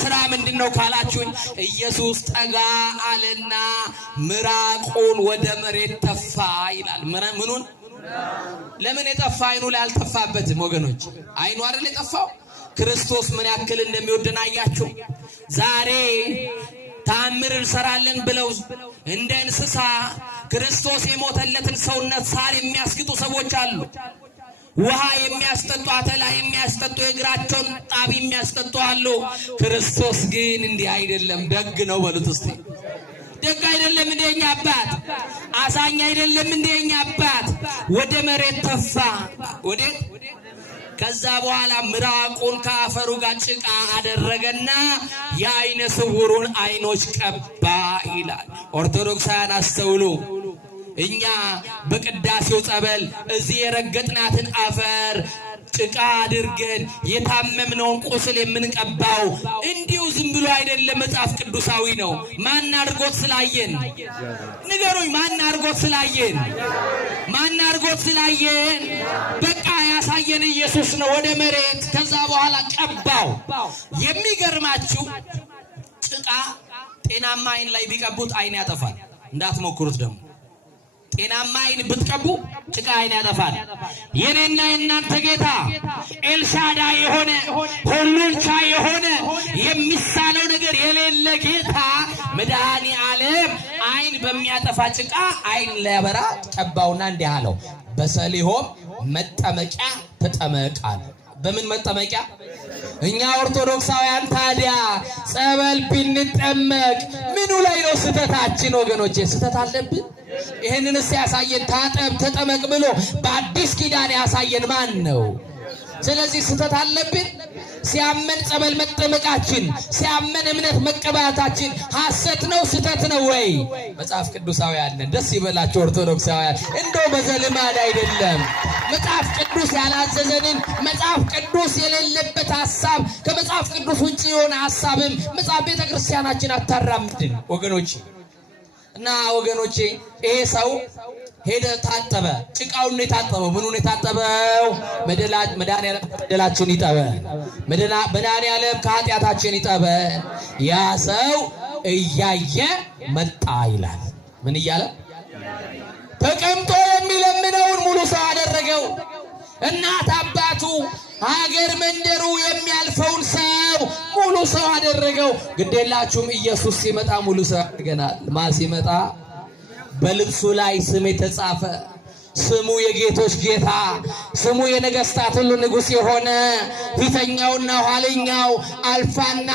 ስራ ምንድነው ካላችሁኝ ኢየሱስ ጠጋ አለና ምራቁን ወደ መሬት ተፋ ይላል። ምኑን ለምን የጠፋ አይኑ ላይ አልተፋበትም ወገኖች? አይኑ አይደል የጠፋው? ክርስቶስ ምን ያክል እንደሚወደን አያችሁ? ዛሬ ታምር እንሰራለን ብለው እንደ እንስሳ ክርስቶስ የሞተለትን ሰውነት ሳር የሚያስግጡ ሰዎች አሉ። ውሃ የሚያስጠጡ አተላ የሚያስጠጡ የእግራቸውን ጣቢ የሚያስጠጡ አሉ። ክርስቶስ ግን እንዲህ አይደለም። ደግ ነው በሉት እስቲ። ደግ አይደለም እንደኛ አባት? አሳኝ አይደለም እንደኛ አባት? ወደ መሬት ተፋ። ወዴት? ከዛ በኋላ ምራቁን ከአፈሩ ጋር ጭቃ አደረገና የአይነ ስውሩን አይኖች ቀባ ይላል። ኦርቶዶክሳውያን አስተውሉ። እኛ በቅዳሴው ጸበል እዚህ የረገጥናትን አፈር ጭቃ አድርገን የታመምነውን ቁስል የምንቀባው እንዲሁ ዝም ብሎ አይደለም፣ መጽሐፍ ቅዱሳዊ ነው። ማን አድርጎት ስላየን? ንገሩኝ። ማን አድርጎት ስላየን? ማን አድርጎት ስላየን? በቃ ያሳየን ኢየሱስ ነው ወደ መሬት። ከዛ በኋላ ቀባው። የሚገርማችሁ ጭቃ ጤናማ አይን ላይ ቢቀቡት አይን ያጠፋል። እንዳትሞክሩት ደግሞ። ጤናማ አይን ብትቀቡ ጭቃ አይን ያጠፋል። የኔና የእናንተ ጌታ ኤልሻዳይ የሆነ ሁሉን ቻይ የሆነ የሚሳነው ነገር የሌለ ጌታ መድኃኔ ዓለም አይን በሚያጠፋ ጭቃ አይን ሊያበራ ቀባውና እንዲህ አለው፣ በሰሊሆም መጠመቂያ ተጠመቅ አለ። በምን መጠመቂያ? እኛ ኦርቶዶክሳውያን ታዲያ ጸበል ብንጠመቅ ምኑ ላይ ነው ስተታችን ወገኖቼ? ስተት አለብን? ይሄንንስ ያሳየን ታጠብ ተጠመቅ ብሎ በአዲስ ኪዳን ያሳየን ማን ነው? ስለዚህ ስተት አለብን? ሲያመን ጸበል መጠመቃችን፣ ሲያመን እምነት መቀባታችን ሐሰት ነው ስተት ነው ወይ? መጽሐፍ ቅዱሳውያን ነን። ደስ ይበላችሁ ኦርቶዶክሳውያን። እንደው በዘልማድ አይደለም። መጽሐፍ ቅዱስ ያላዘዘንን መጽሐፍ ቅዱስ የሌለበት ሐሳብ ከመጽሐፍ ቅዱስ ውጪ የሆነ ሐሳብም መጽሐፍ ቤተክርስቲያናችን አታራምድን ወገኖቼ። እና ወገኖቼ ይሄ ሰው ሄደ ታጠበ። ጭቃውን ነው የታጠበው። ምኑን የታጠበው? መድኃኒዓለም በደላችን ይጠበን፣ መድኃኒዓለም ከኃጢአታችን ይጠበን። ያ ሰው እያየ መጣ ይላል። ምን እያለ? ተቀምጦ የሚለምነውን ሙሉ ሰው አደረገው። እናት አባቱ ሀገር መንደሩ የሚያልፈውን ሰው ሙሉ ሰው አደረገው። ግዴላችሁም ኢየሱስ ሲመጣ ሙሉ ሰው ያደርገናል። ማን ሲመጣ? በልብሱ ላይ ስም የተጻፈ ስሙ የጌቶች ጌታ ስሙ የነገስታት ሁሉ ንጉሥ የሆነ ፊተኛውና ኋለኛው አልፋና